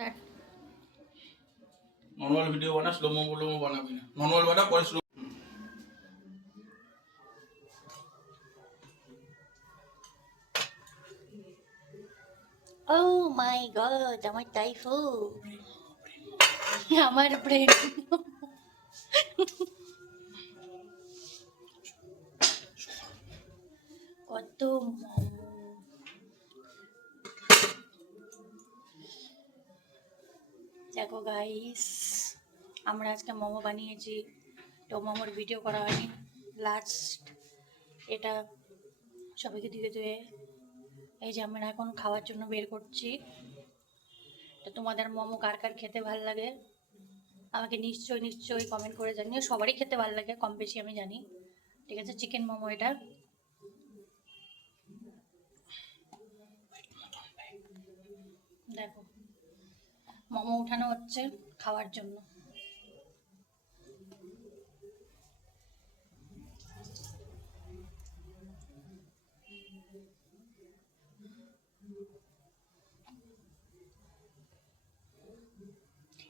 Start normal video বানা slow মো গুলো বানাবি না নর্মাল বানা পরে স্লো ও মাই গড আমার টাইফুড আমার ব্রেন কত দেখো গাইস আমরা আজকে মোমো বানিয়েছি। তো মোমোর ভিডিও করা হয়নি। লাস্ট এটা সবাইকে দিয়ে দিয়ে এই যে আমরা এখন খাওয়ার জন্য বের করছি। তো তোমাদের মোমো কার কার খেতে ভালো লাগে? আমাকে নিশ্চয়ই নিশ্চয়ই কমেন্ট করে জানিও। সবারই খেতে ভালো লাগে, কম বেশি আমি জানি। ঠিক আছে চিকেন মোমো এটা। দেখো। মোমো উঠানো হচ্ছে খাওয়ার জন্য।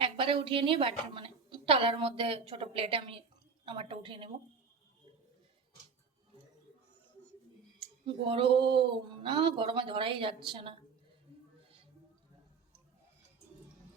একবারে উঠিয়ে নিয়ে বাটার মানে তালার মধ্যে ছোট প্লেটে আমি আমারটা উঠিয়ে নেব। গরম না, গরমে ধরাই যাচ্ছে না।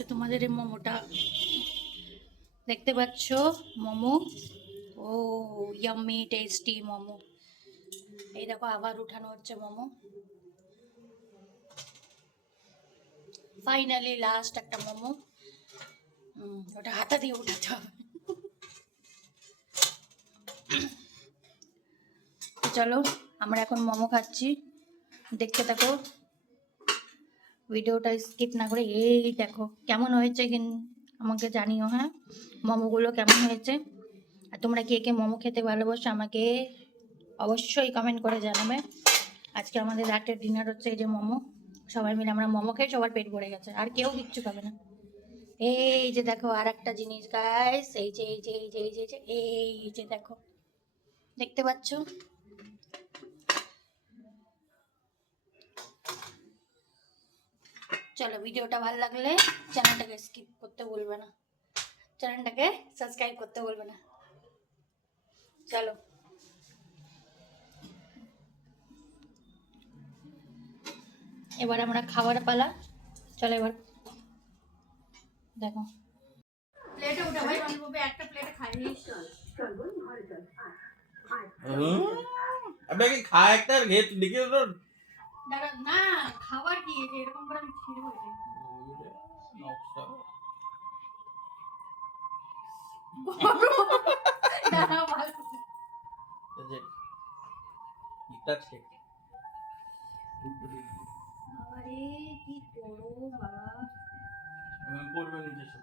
তো তোমাদের এই মোমোটা। দেখতে পাচ্ছ, মোমো। ও ইয়াম্মি টেস্টি মোমো। এই দেখো, আবার উঠানো হচ্ছে মোমো। ফাইনালি লাস্ট একটা মোমো। ওটা হাতা দিয়ে উঠাতে হবে। চলো, আমরা এখন মোমো খাচ্ছি। দেখতে থাকো। ভিডিওটা স্কিপ না করে, এই দেখো, কেমন হয়েছে কিন, আমাকে জানিও হ্যাঁ? মোমোগুলো কেমন হয়েছে? আর তোমরা কে কে মোমো খেতে ভালোবাসো আমাকে অবশ্যই কমেন্ট করে জানাবে। আজকে আমাদের রাতের ডিনার হচ্ছে এই যে মোমো। সবাই মিলে আমরা মোমো খেয়ে সবার পেট ভরে গেছে, আর কেউ কিচ্ছু খাবে না। এই যে দেখো আর একটা জিনিস গাইস এই যে এই যে এই যে এই যে এই যে, দেখো। দেখতে পাচ্ছ? চলো ভিডিওটা ভালো লাগলে চ্যানেলটাকে স্কিপ করতে বলবে না। চ্যানেলটাকে সাবস্ক্রাইব করতে বলবে না। চলো। এবার আমরা খাবার পালা। চলো এবার। দেখো। প্লেটে উঠে ভাই বাবু একটা প্লেটে খাই। আপনাকে খা একটা ঘেট লিখে তো। দাঁড়া না খাবার কি এই যে এরকম করে আমি ছিঁড়ে বসে নকশা দাঁড়া ভালো যে এটা ঠিক বাবারে, কি করো বাবা? আমি করবে নিজে সব